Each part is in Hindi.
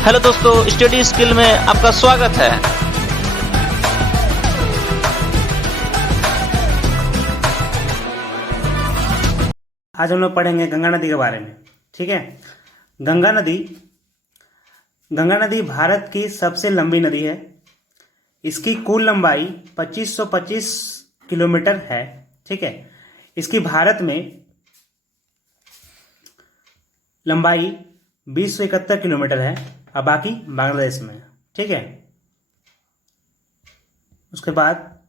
हेलो दोस्तों, स्टडी स्किल में आपका स्वागत है। आज हम लोग पढ़ेंगे गंगा नदी के बारे में। ठीक है। गंगा नदी भारत की सबसे लंबी नदी है। इसकी कुल लंबाई 2525 किलोमीटर है। ठीक है। इसकी भारत में लंबाई 2071 किलोमीटर है और बाकी बांग्लादेश में। ठीक है। उसके बाद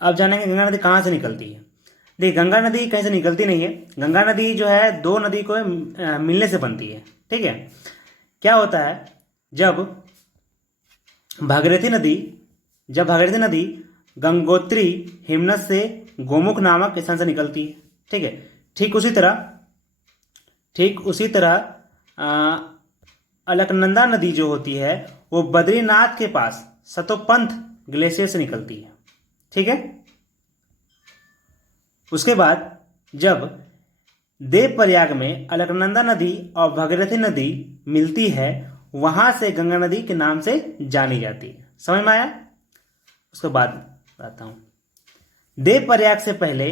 अब जानेंगे गंगा नदी कहाँ से निकलती है। देखिए, गंगा नदी कहीं से निकलती नहीं है। गंगा नदी जो है दो नदी को मिलने से बनती है। ठीक है। क्या होता है, जब भागीरथी नदी गंगोत्री हिमनद से गोमुख नामक स्थान से निकलती है। ठीक है। ठीक उसी तरह अलकनंदा नदी जो होती है वो बद्रीनाथ के पास सतोपंथ ग्लेशियर से निकलती है। ठीक है। उसके बाद जब देवप्रयाग में अलकनंदा नदी और भागीरथी नदी मिलती है, वहां से गंगा नदी के नाम से जानी जाती है। समझ में आया। उसके बाद बताता हूं। देवप्रयाग से पहले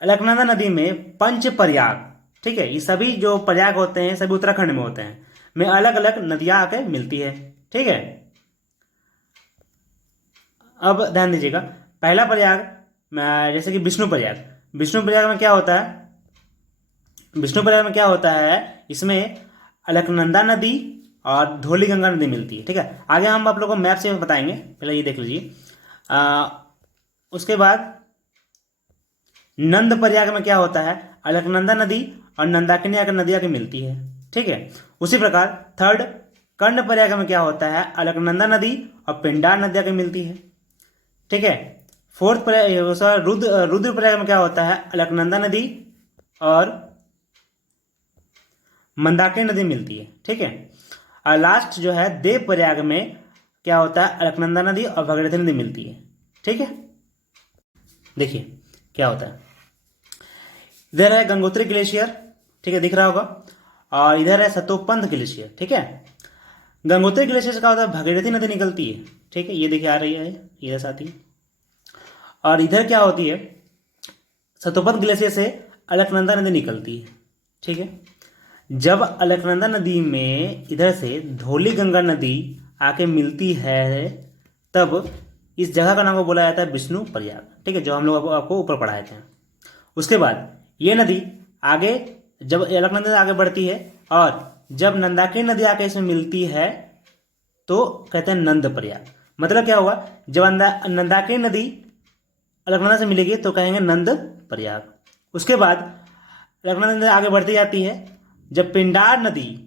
अलकनंदा नदी में पंचप्रयाग, ठीक है, ये सभी जो प्रयाग होते हैं सभी उत्तराखंड में होते हैं, में अलग अलग नदियां आके मिलती है। ठीक है। अब ध्यान दीजिएगा, पहला प्रयाग जैसे कि विष्णु प्रयाग में क्या होता है, इसमें अलकनंदा नदी और धौली गंगा नदी मिलती है। ठीक है। आगे हम आप लोगों को मैप से बताएंगे, पहले ये देख लीजिए। उसके बाद नंद प्रयाग में क्या होता है, अलकनंदा नदी और नंदाकिनी आकर नदी आके मिलती है। ठीक है। उसी प्रकार थर्ड कर्ण प्रयाग में क्या होता है, अलकनंदा नदी और पिंडार नदी आके मिलती है। ठीक है। फोर्थ प्रयाग रुद्र प्रयाग में क्या होता है, अलकनंदा नदी और मंदाकिनी नदी मिलती है। ठीक है। और लास्ट जो है देव प्रयाग में क्या होता है, अलकनंदा नदी और भागीरथी नदी मिलती है। ठीक है। देखिए क्या होता है, इधर है गंगोत्री ग्लेशियर, ठीक है, दिख रहा होगा, और इधर है सतोपंथ ग्लेशियर। ठीक है। गंगोत्री ग्लेशियर से क्या होता है, भागीरथी नदी निकलती है। ठीक है, ये देखिए आ रही है, इधर साथी। और इधर क्या होती है, सतोपंथ ग्लेशियर से अलकनंदा नदी निकलती है। ठीक है। जब अलकनंदा नदी में इधर से धौली गंगा नदी आके मिलती है, तब इस जगह का नाम को बोला जाता है विष्णु प्रयाग। ठीक है, जो हम लोग आपको ऊपर पढ़ाए थे। उसके बाद ये नदी आगे, जब अलकनंदा नदी आगे बढ़ती है और जब नंदाकिनी नदी आके इसमें मिलती है तो कहते हैं नंद प्रयाग। मतलब क्या हुआ, जब नंदाकिनी नदी अलकनंदा से मिलेगी तो कहेंगे नंद प्रयाग। उसके बाद अलकनंदा नदी आगे बढ़ती जाती है, जब पिंडार नदी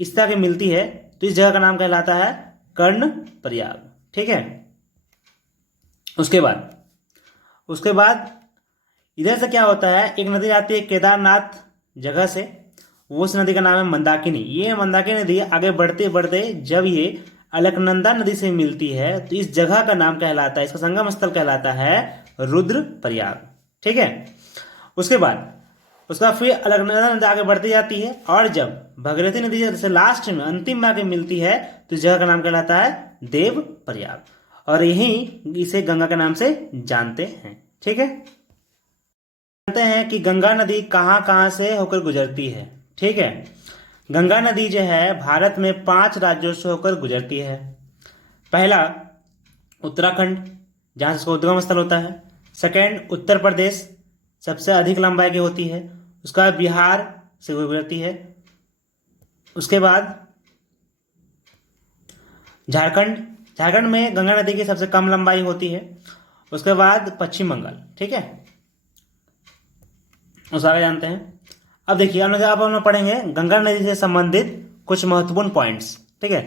इस तरह की मिलती है तो इस जगह का नाम कहलाता है कर्ण प्रयाग। ठीक है। उसके बाद इधर से क्या होता है, एक नदी आती है केदारनाथ जगह से, वो उस नदी का नाम है मंदाकिनी। ये मंदाकिनी नदी आगे बढ़ते बढ़ते जब ये अलकनंदा नदी से मिलती है तो इस जगह का नाम कहलाता है, इसका संगम स्थल कहलाता है रुद्र प्रयाग। ठीक है। उसके बाद फिर अलकनंदा नदी आगे बढ़ती जाती है और जब भागीरथी नदी से लास्ट में अंतिम में आगे मिलती है तो इस जगह का नाम कहलाता है देव प्रयाग, और यही इसे गंगा के नाम से जानते हैं। ठीक है। जानते हैं कि गंगा नदी कहाँ कहाँ से होकर गुजरती है। ठीक है। गंगा नदी जो है भारत में 5 राज्यों से होकर गुजरती है। पहला उत्तराखंड, जहाँ से इसका उद्गम स्थल होता है। सेकेंड उत्तर प्रदेश, सबसे अधिक लंबाई की होती है। उसका बाद बिहार से गुजरती है। उसके बाद झारखंड में गंगा नदी की सबसे कम लंबाई होती है। उसके बाद पश्चिम बंगाल। ठीक है। उस आगे जानते हैं। अब देखिए, अब हम लोग पढ़ेंगे गंगा नदी से संबंधित कुछ महत्वपूर्ण पॉइंट्स। ठीक है।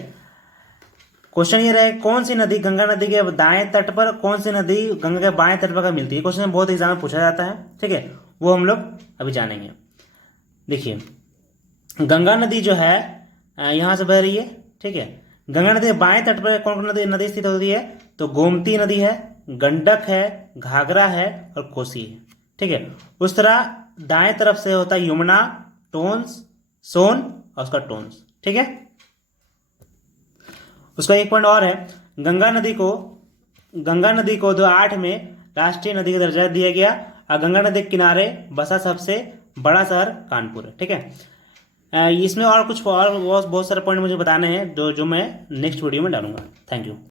क्वेश्चन ये रहे, कौन सी नदी गंगा नदी के दाएं तट पर, कौन सी नदी गंगा के बाएं तट पर मिलती है। क्वेश्चन बहुत एग्जाम में पूछा जाता है। ठीक है, वो हम लोग अभी जानेंगे। देखिए, गंगा नदी जो है यहाँ से बह रही है। ठीक है। गंगा नदी के बाएं तट पर कौन कौन नदी स्थित होती है, तो गोमती नदी है, गंडक है, घाघरा है और कोसी है। ठीक है। उस तरह दाएं तरफ से होता है यमुना, टोंस, सोन और उसका टोंस। ठीक है। उसका एक पॉइंट और है, गंगा नदी को 2008 में राष्ट्रीय नदी का दर्जा दिया गया और गंगा नदी के किनारे बसा सबसे बड़ा शहर कानपुर है। ठीक है। इसमें और कुछ और बहुत सारे पॉइंट मुझे बताने हैं जो मैं नेक्स्ट वीडियो में डालूंगा। Thank you.